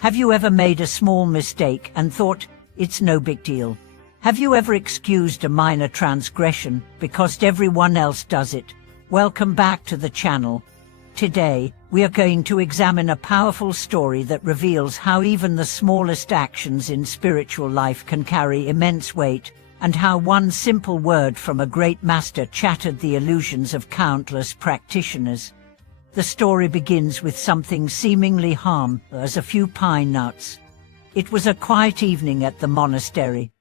Have you ever made a small mistake and thought, it's no big deal? Have you ever excused a minor transgression because everyone else does it? Welcome back to the channel. Today, we are going to examine a powerful story that reveals how even the smallest actions in spiritual life can carry immense weight, and how one simple word from a great master shattered the illusions of countless practitioners. The story begins with something seemingly harmless as a few pine nuts. It was a quiet evening at the monastery.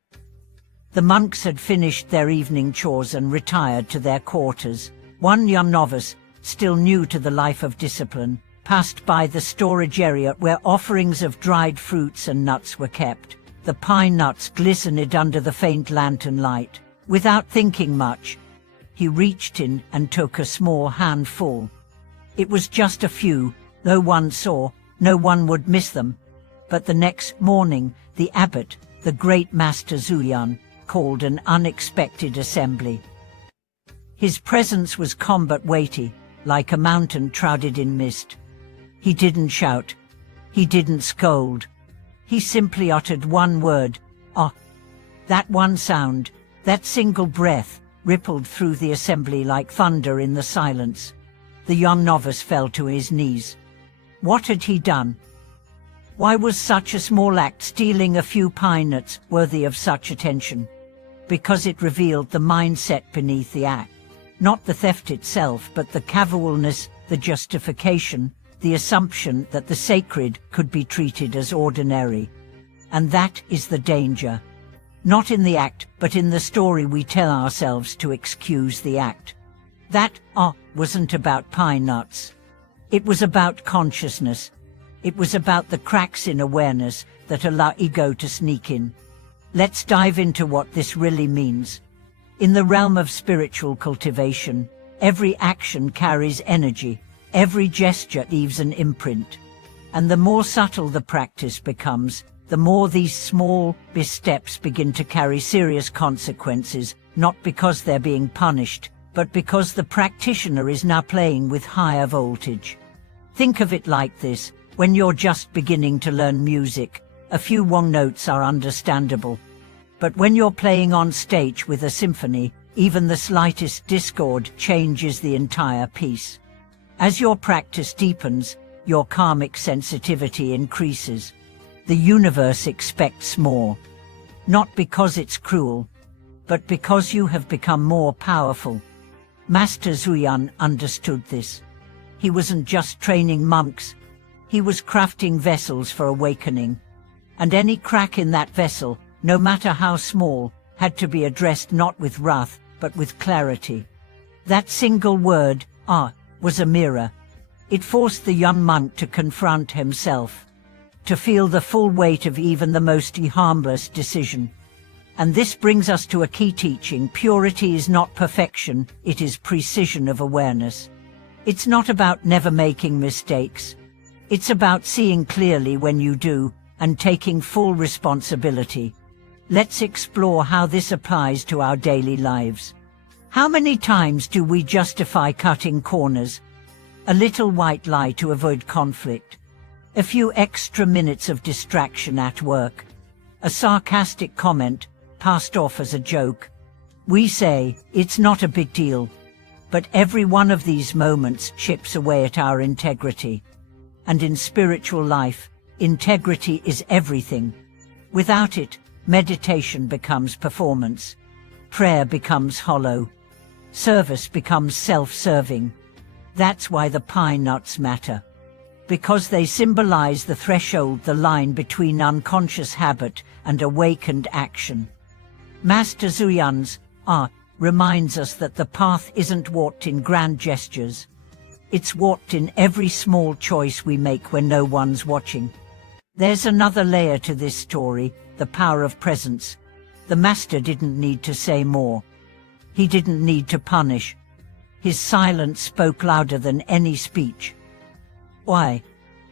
The monks had finished their evening chores and retired to their quarters. One young novice, still new to the life of discipline, passed by the storage area where offerings of dried fruits and nuts were kept. The pine nuts glistened under the faint lantern light. Without thinking much, he reached in and took a small handful. It was just a few. No one saw, no one would miss them. But the next morning, the abbot, the great master Zuyan, called an unexpected assembly. His presence was calm but weighty, like a mountain shrouded in mist. He didn't shout. He didn't scold. He simply uttered one word, "Ah." That one sound, that single breath, rippled through the assembly like thunder in the silence. The young novice fell to his knees. What had he done? Why was such a small act, stealing a few pine nuts, worthy of such attention? Because it revealed the mindset beneath the act. Not the theft itself, but the casualness, the justification, the assumption that the sacred could be treated as ordinary. And that is the danger. Not in the act, but in the story we tell ourselves to excuse the act. That wasn't about pine nuts. It was about consciousness. It was about the cracks in awareness that allow ego to sneak in. Let's dive into what this really means. In the realm of spiritual cultivation, every action carries energy. Every gesture leaves an imprint. And the more subtle the practice becomes, the more these small missteps begin to carry serious consequences, not because they're being punished, but because the practitioner is now playing with higher voltage. Think of it like this: when you're just beginning to learn music, a few wrong notes are understandable. But when you're playing on stage with a symphony, even the slightest discord changes the entire piece. As your practice deepens, your karmic sensitivity increases. The universe expects more. Not because it's cruel, but because you have become more powerful. Master Zuyan understood this. He wasn't just training monks. He was crafting vessels for awakening. And any crack in that vessel, no matter how small, had to be addressed not with wrath, but with clarity. That single word, was a mirror. It forced the young monk to confront himself, to feel the full weight of even the most harmless decision. And this brings us to a key teaching: purity is not perfection, it is precision of awareness. It's not about never making mistakes. It's about seeing clearly when you do, and taking full responsibility. Let's explore how this applies to our daily lives. How many times do we justify cutting corners? A little white lie to avoid conflict. A few extra minutes of distraction at work. A sarcastic comment, passed off as a joke. We say, it's not a big deal. But every one of these moments chips away at our integrity. And in spiritual life, integrity is everything. Without it, meditation becomes performance. Prayer becomes hollow. Service becomes self-serving. That's why the pine nuts matter. Because they symbolize the threshold, the line between unconscious habit and awakened action. Master Zuyan's reminds us that the path isn't walked in grand gestures. It's walked in every small choice we make when no one's watching. There's another layer to this story: the power of presence. The master didn't need to say more. He didn't need to punish. His silence spoke louder than any speech. Why?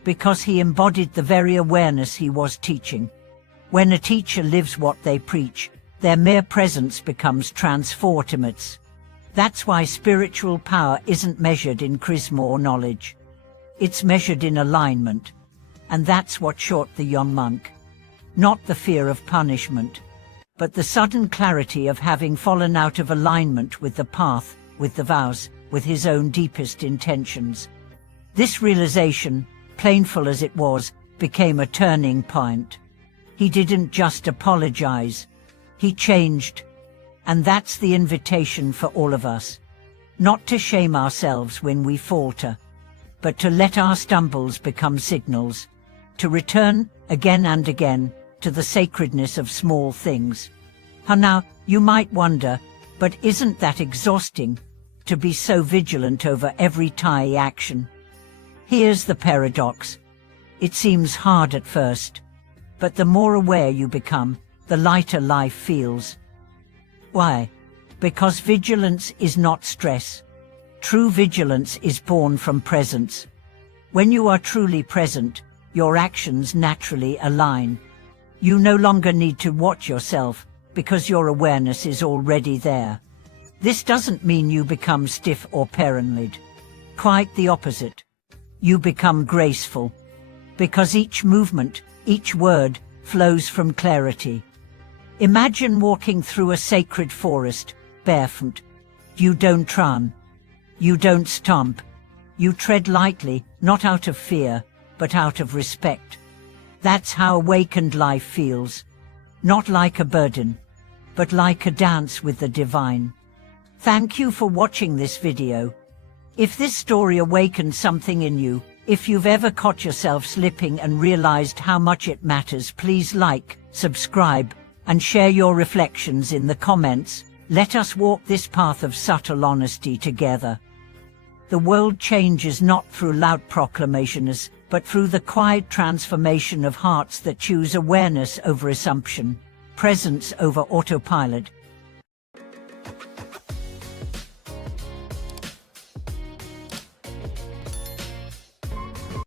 Because he embodied the very awareness he was teaching. When a teacher lives what they preach, their mere presence becomes transformative. That's why spiritual power isn't measured in charisma or knowledge. It's measured in alignment. And that's what shocked the young monk. Not the fear of punishment, but the sudden clarity of having fallen out of alignment with the path, with the vows, with his own deepest intentions. This realization, painful as it was, became a turning point. He didn't just apologize. He changed. And that's the invitation for all of us. Not to shame ourselves when we falter, but to let our stumbles become signals, to return again and again to the sacredness of small things. Now, you might wonder, but isn't that exhausting, to be so vigilant over every tiny action? Here's the paradox. It seems hard at first, but the more aware you become, the lighter life feels. Why? Because vigilance is not stress. True vigilance is born from presence. When you are truly present, your actions naturally align. You no longer need to watch yourself, because your awareness is already there. This doesn't mean you become stiff or paranoid. Quite the opposite. You become graceful, because each movement, each word, flows from clarity. Imagine walking through a sacred forest, barefoot. You don't run. You don't stomp. You tread lightly, not out of fear, but out of respect. That's how awakened life feels. Not like a burden, but like a dance with the divine. Thank you for watching this video. If this story awakened something in you, if you've ever caught yourself slipping and realized how much it matters, please like, subscribe, and share your reflections in the comments. Let us walk this path of subtle honesty together. The world changes not through loud proclamations, but through the quiet transformation of hearts that choose awareness over assumption, presence over autopilot,